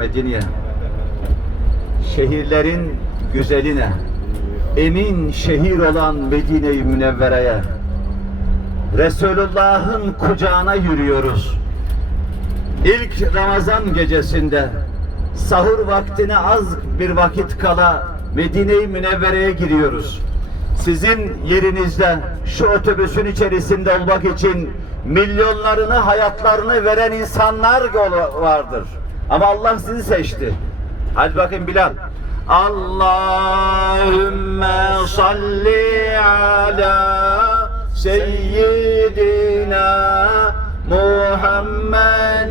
Medine'ye. Şehirlerin güzeline, emin şehir olan Medine-i Münevvere'ye, Resulullah'ın kucağına yürüyoruz. İlk Ramazan gecesinde sahur vaktine az bir vakit kala Medine-i Münevvere'ye giriyoruz. Sizin yerinizde şu otobüsün içerisinde olmak için milyonlarını, hayatlarını veren insanlar vardır. Ama Allah sizi seçti. Hadi bakın Bilal. Allahümme salli ala seyyidina Muhammedin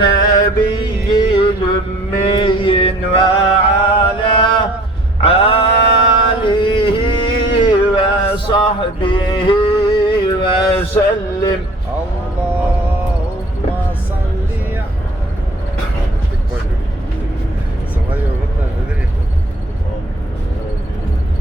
nebiyyil ümmiyin ve ala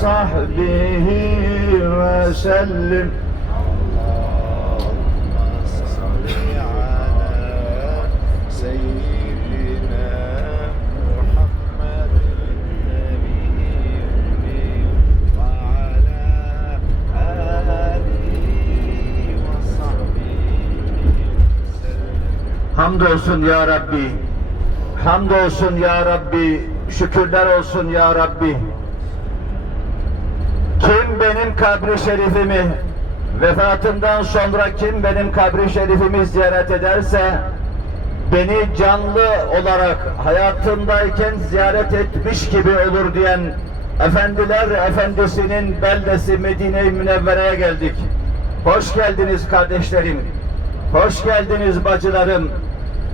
sahbihi sellem. Hamdolsun ya Rabbi. Hamdolsun ya Rabbi. Şükürler olsun ya Rabbi. Benim kabri şerifimi vefatımdan sonra kim benim kabri şerifimi ziyaret ederse beni canlı olarak hayatımdayken ziyaret etmiş gibi olur diyen Efendiler Efendisi'nin beldesi Medine-i Münevvere'ye geldik. Hoş geldiniz kardeşlerim. Hoş geldiniz bacılarım.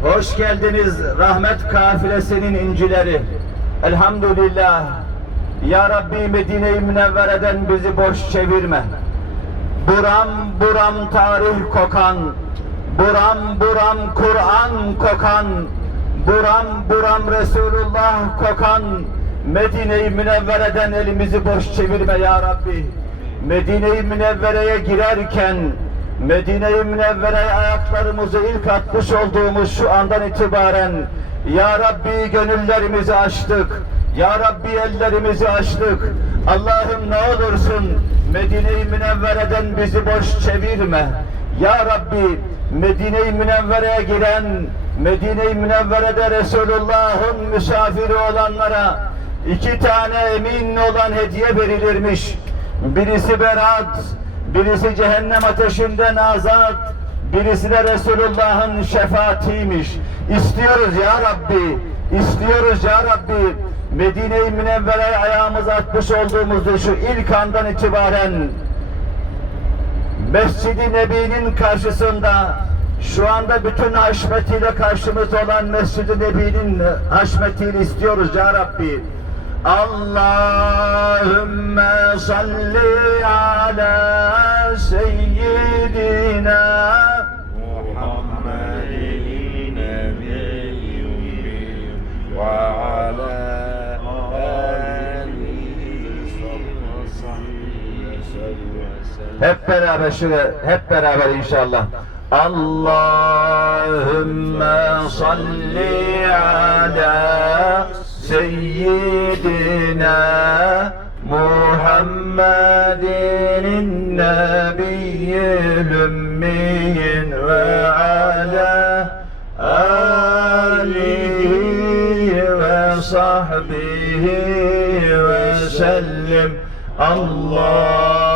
Hoş geldiniz rahmet kafilesinin incileri. Elhamdülillah. Ya Rabbi Medine-i Münevvere'den bizi boş çevirme. Buram buram tarih kokan, buram buram Kur'an kokan, buram buram Resulullah kokan, Medine-i Münevvere'den elimizi boş çevirme ya Rabbi. Medine-i Münevvere'ye girerken, Medine-i Münevvere'ye ayaklarımızı ilk atmış olduğumuz şu andan itibaren, Ya Rabbi gönüllerimizi açtık, Ya Rabbi ellerimizi açtık. Allah'ım ne olursun Medine-i Münevvere'den bizi boş çevirme. Ya Rabbi Medine-i Münevvere'ye giren, Medine-i Münevvere'de Resulullah'ın misafiri olanlara iki tane emin olan hediye verilirmiş. Birisi berat, birisi cehennem ateşinden azat, birisi de Resulullah'ın şefaatiymiş. İstiyoruz ya Rabbi, istiyoruz ya Rabbi. Medine-i Münevvere'ye ayağımızı atmış olduğumuzda şu ilk andan itibaren Mescid-i Nebi'nin karşısında şu anda bütün haşmetiyle karşımızda olan Mescid-i Nebi'nin haşmetiyle istiyoruz ya Rabbi. Allahümme salli ala seyyidina Hep beraber şöyle, hep beraber inşallah. Allahümme salli ala seyyidina Muhammedin nebiyyil ümmiyin ve ala alihi ve sahbihi ve sellim. Allahümme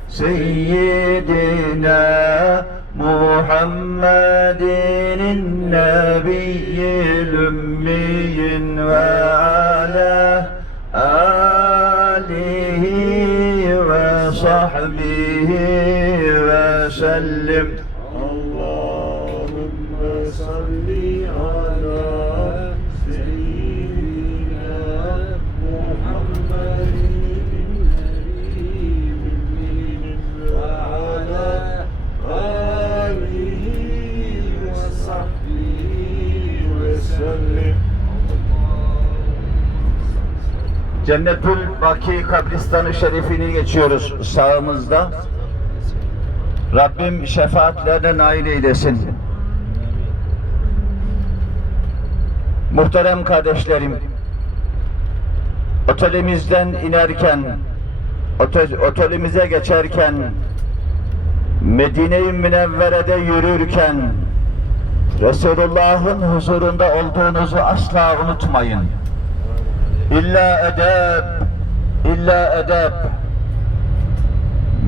سيدنا محمد النبي الأمي وعلى آله وصحبه وسلم اللهم صل Cennetül Baki kabristanı şerifini geçiyoruz sağımızda. Rabbim şefaatlerine nail eylesin. Muhterem kardeşlerim, otelimizden inerken, otel, otelimize geçerken, Medine-i Münevvere'de yürürken, Resulullah'ın huzurunda olduğunuzu asla unutmayın. İlla edep, illa edep.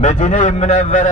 Medine-i Münevvere